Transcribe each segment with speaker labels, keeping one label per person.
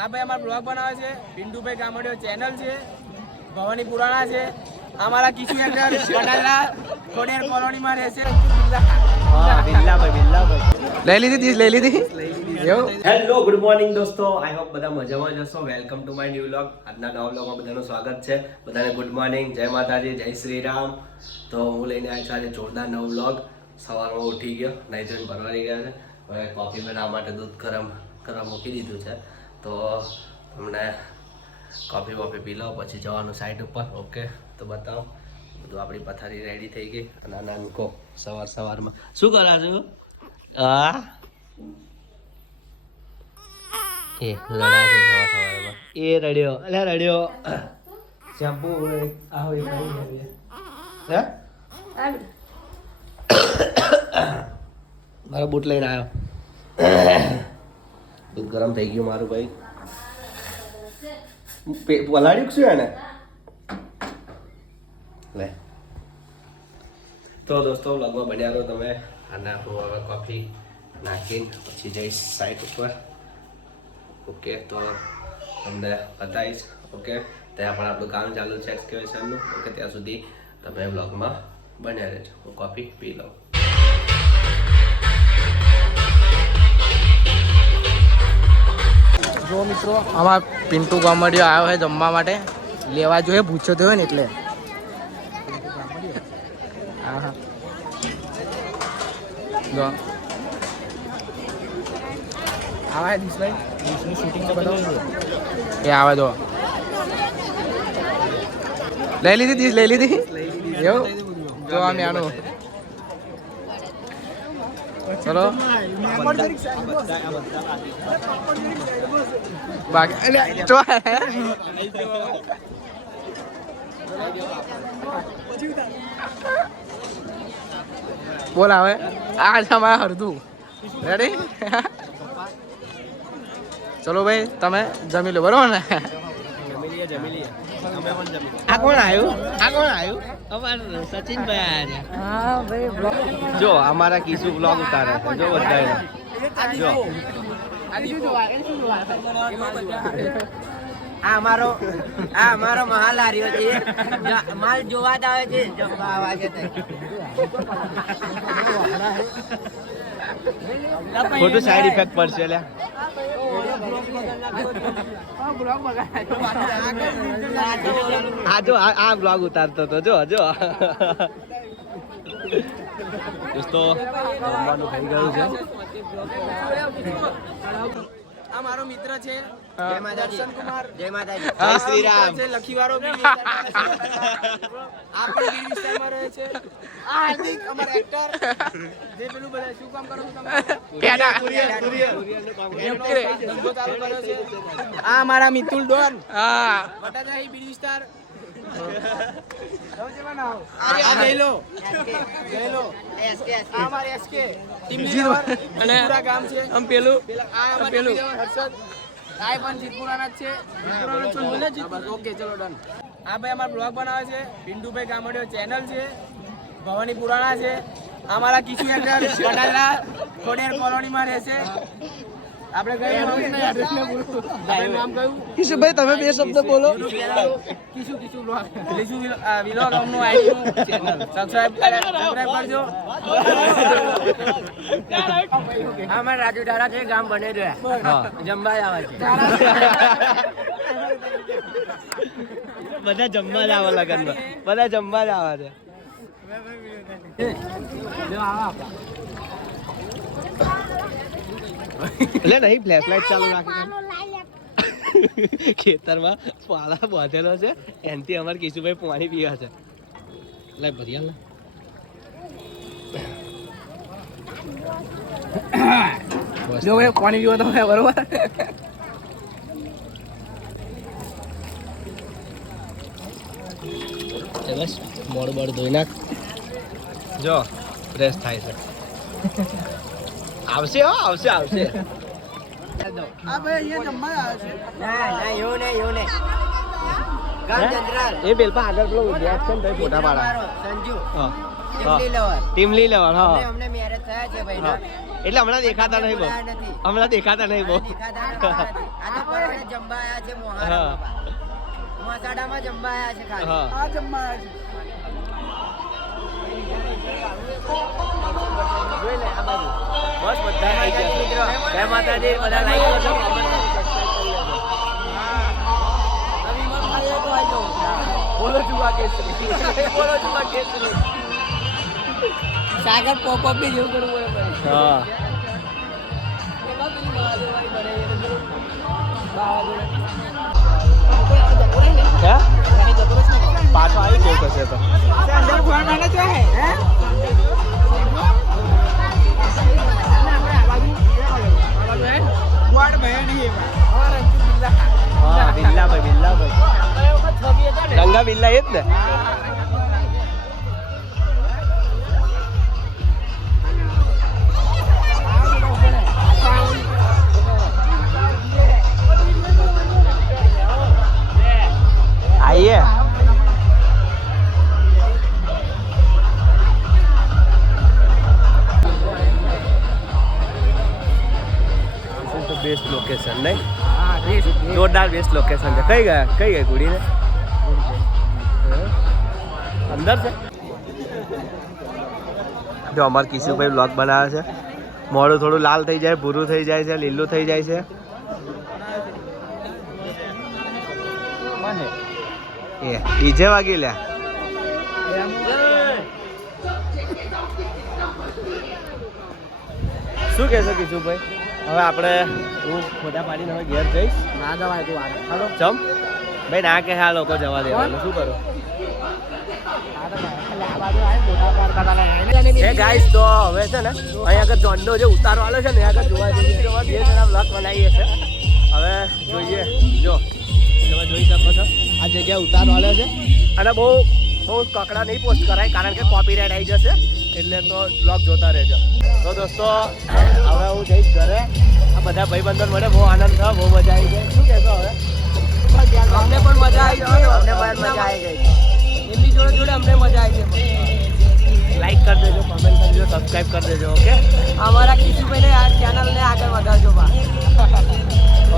Speaker 1: આ ભાઈ અમારો બ્લોગ બનાવે છે. બિંદુભાઈ ગામડીઓ ચેનલ છે. ભવાની પુરાણા છે. અમારા કિશુ અંદર વડાલા ખોડિયાર કોલોનીમાં રહે છે
Speaker 2: લઈ લીધી દીશ લઈ લીધી.
Speaker 3: હેલો ગુડ મોર્નિંગ દોસ્તો. આઈ હોપ બધા મજામાં જશો welcome to my new vlog આજના નવા વ્લોગમાં બધાનું સ્વાગત છે. બધાને ગુડ મોર્નિંગ જય માતાજી જય શ્રી રામ. તો હું લઈને આવ્યો છું આજે જોરદાર નવ વ્લોગ સવારમાં ઉઠી ગયો નહીં ધોઈને ભરવાની ગયા છે. હવે કોફી બનાવવા માટે દૂધ ગરમ કરવા મૂકી દીધું છે. તો તમને કોફી વોફી પી લો પછી જવાનું સાઈડ ઉપર ઓકે તો બતાવો. બધું આપણી પથારી રેડી થઈ ગઈ અને નાનકો સવાર સવારમાં. શું કરા છો? આ? એ છે સવાર સવારમાં. એ રડ્યો, અલે રડ્યો. શેમ્પુ આવો એ હે? મારો બૂટ લઈને આવ્યો. દૂધ ગરમ થઈ ગયું મારું ભાઈ. પલાળ્યું શું એને? લે. તો દોસ્તો લગભગ બન્યા તો તમે. અને હું હવે કોફી નાખીને પછી જઈશ સાઈટ ઉપર. ઓકે તો તમને બતાવીશ. ઓકે ત્યાં પણ આપણું કામ ચાલુ છે એક્સકેવેશનનું ઓકે ત્યાં સુધી તમે બ્લોગમાં બન્યા રહેજો. હું કોફી પી લઉં.
Speaker 2: જો મિત્રો આમાં પિન્ટુ ગામડિયો આવ્યો છે જમવા માટે. લેવા જોઈએ પૂછ્યો થયો ને એટલે. હા હા દિશભાઈ? દિશનું શૂટિંગ તો બતાવો એ આવે જો. લઈ લીધી દિશ લઈ લીધી? એવું? જો આમ આનું ચલો બાકી બોલ આવે આ છે અમારા હરદું. રેડી ચલો ભાઈ તમે જમી લો બરોબર ને?
Speaker 3: આ કોણ આવ્યું? આ કોણ આવ્યું? સચિન ભાઈ આવ્યા જો અમારા કિસુ બ્લોગ ઉતારે છે. જો બધા જો.
Speaker 1: આ અમારો આ અમારો મહાલ હાર્યો છે માલ જોવા જ આવે છે. જમવા વાગે તે.
Speaker 3: ખોટું સાઈડ ઇફેક્ટ પડશે લ્યા. આ જો આ આ બ્લોગ ઉતારતો હતો જો જો. દોસ્તો જમવાનું થઈ ગયું છે
Speaker 1: આ મારો મિત્ર છે. આ મારા મિતુલ ડોન.
Speaker 2: હા.
Speaker 1: બટાટા બીડ લીડર અને
Speaker 2: પેલું
Speaker 1: પેલું. હર્ષદ. પણ જીતપુરાના જ છે. જીતપુરાના છો. જીત ઓકે ચલો ડન આ ભાઈ અમારો બ્લોગ બનાવે છે. પિન્ટુભાઈ ગામડિયો ચેનલ છે. ભવાની પુરાણા છે. અમારા કિશુ એક્ટર વડાલા કોડેર કોલોનીમાં રહે છે આપણે કઈ એડ્રેસ ને ભાઈનું નામ કયું
Speaker 2: કિશુભાઈ તમે બે શબ્દ બોલો
Speaker 1: કિશુ કિશુ કિશુ વિલોગ અમનું આઈડી નું ચેનલ સબસ્ક્રાઇબ સબસ્ક્રાઇબ કરજો અમાર રાજુ ડારા છે ગામ બને રહ્યા જમવા આવે છે
Speaker 3: બધા જમવા જ આવે લગનમાં બધા જમવા જ આવે છે એટલે નહીં ફ્લેશ લાઈટ ચાલુ રાખી ખેતરમાં પાલા બાંધેલો છે. એનથી અમારે કિશુભાઈ પાણી પીવા છે. લે ભરિયા લે.
Speaker 2: જો ભાઈ પાણી પીવો તમે બરોબર.
Speaker 3: બસ મોડું બોડ ધોઈ નાખ. જો ફ્રેશ થાય છે. આવશે હો આવશે આવશે.
Speaker 1: આ ભાઈ અહીંયા જમવા આવે છે ના ના એવું નહીં એવું નહીં. ગામ જંત્રાલ
Speaker 3: એ બેલપા આગળ પેલો ઉદ્યાસ છે ને તઈ ફોટા પાડા.
Speaker 1: સંજુ. ટીમલી લવર
Speaker 3: હા.
Speaker 1: અમને મેરેજ થયા છે ભાઈ
Speaker 3: એટલે હમણાં દેખાતા નહીં બહુ.
Speaker 1: નથી.
Speaker 3: હમણાં દેખાતા નહીં બહુ.
Speaker 1: દેખાતા નથી. આ તો પરણે
Speaker 2: હા.
Speaker 1: મસાડામાં જમવા આવ્યા છે ખાલી
Speaker 2: હા.
Speaker 1: આ જમવા આવ્યા છે. જોઈ લે આ બાજુ
Speaker 3: બસ બધા આવી ગયા જય માતાજી. બધા લાઈક કરજો comment કરજો, subscribe કરી લેજો. બોલો જુવા કેસરી બોલો જુવા કેસરી
Speaker 1: સાગર પોપઅપ બી જેવું કરવું પડે ભાઈ.
Speaker 3: હા.
Speaker 1: એમાં પેલી મહાદેવાઈ બને છે તો બાવા જોડે
Speaker 3: હે? પાછો આવી ગયો કશે તો.
Speaker 1: અંદર ફોન મને જો હે હે?
Speaker 3: હા બિલ્લાભાઈ બિલ્લાભાઈ રંગા બિલ્લા એ જ ને? લોકેશન નહીં? જોરદાર બેસ્ટ લોકેશન છે. કઈ ગયા? કઈ ગઈ કુડીને અંદર છે? જો અમાર કિશુભાઈ બ્લોગ બનાવે છે. મોડું થોડું લાલ થઈ જાય ભૂરું થઈ જાય છે લીલું થઈ જાય છે. એ ડીજે વાગી લે શું કહેશો કિશુભાઈ? હવે આપણે હું ફોટા પાડીને હવે ઘેર જઈશ.
Speaker 1: ના જવાય તું આગળ હાલો.
Speaker 3: ચમ ભાઈ ના કે આ લોકો જવા દેવાનું શું કરું? એ ગાઈસ તો હવે છે ને અહીંયા આગળ જોનનો જે ઉતારો આલે છે ને આગળ જોવા જઈએ તો બે જણા બનાવીએ છે હવે જોઈએ. જો. તમે જોઈ શકો છો. આ જગ્યાએ ઉતારો આલે છે. અને બહુ બહુ કકડા નહીં પોસ્ટ કરાય કારણ કે કોપીરાઇટ આવી જશે. એટલે તો બ્લોગ જોતા રહેજો. તો દોસ્તો હવે હું જઈશ ઘરે. આ બધા ભાઈબંધો મળે બહુ આનંદ થયો બહુ મજા આવી ગઈ. શું કહેશો હવે?
Speaker 1: અમને પણ મજા આવી ગઈ.
Speaker 2: અમને પણ મજા આવી ગઈ.
Speaker 1: એમની જોડે જોડે અમને મજા આવી ગઈ.
Speaker 3: લાઈક કરી દેજો કમેન્ટ કરી દેજો સબસ્ક્રાઈબ કરી દેજો ઓકે
Speaker 1: અમારા કિશુભાઈને આ ચેનલને આગળ વધારજો બા.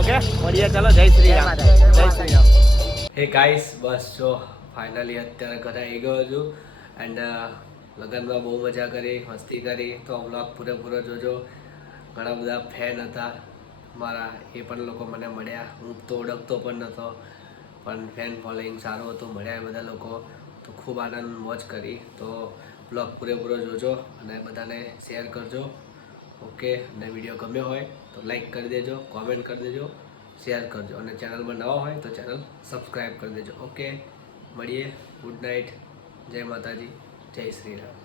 Speaker 3: ઓકે મળીએ ચાલો જય શ્રી
Speaker 2: જય
Speaker 3: રામ જય શ્રી રામ. હે ગાઈસ બસ જો. ફાઇનલી અત્યારે ઘરે આવી ગયો છું. એન્ડ લગ્નમાં બહુ મજા કરી, મસ્તી કરી. તો બ્લોગ પૂરેપૂરો જોજો. ઘણા બધા ફેન હતા. મારા, એ પણ લોકો મને મળ્યા. હું તો ઓળખતો પણ નહોતો પણ ફેન ફોલોઈંગ સારું હતું, મળ્યા એ બધા લોકો. તો ખૂબ આનંદ, મોજ કરી. તો બ્લોગ પૂરેપૂરો જોજો અને બધાને શેર કરજો. ઓકે અને વીડિયો ગમ્યો હોય, તો લાઈક કરી દેજો કોમેન્ટ કરી દેજો શેર કરજો. અને ચેનલમાં નવા હોય, તો ચેનલ સબસ્ક્રાઈબ કરી દેજો. ઓકે મળીએ. Good night. જય માતાજી. જય શ્રી રામ.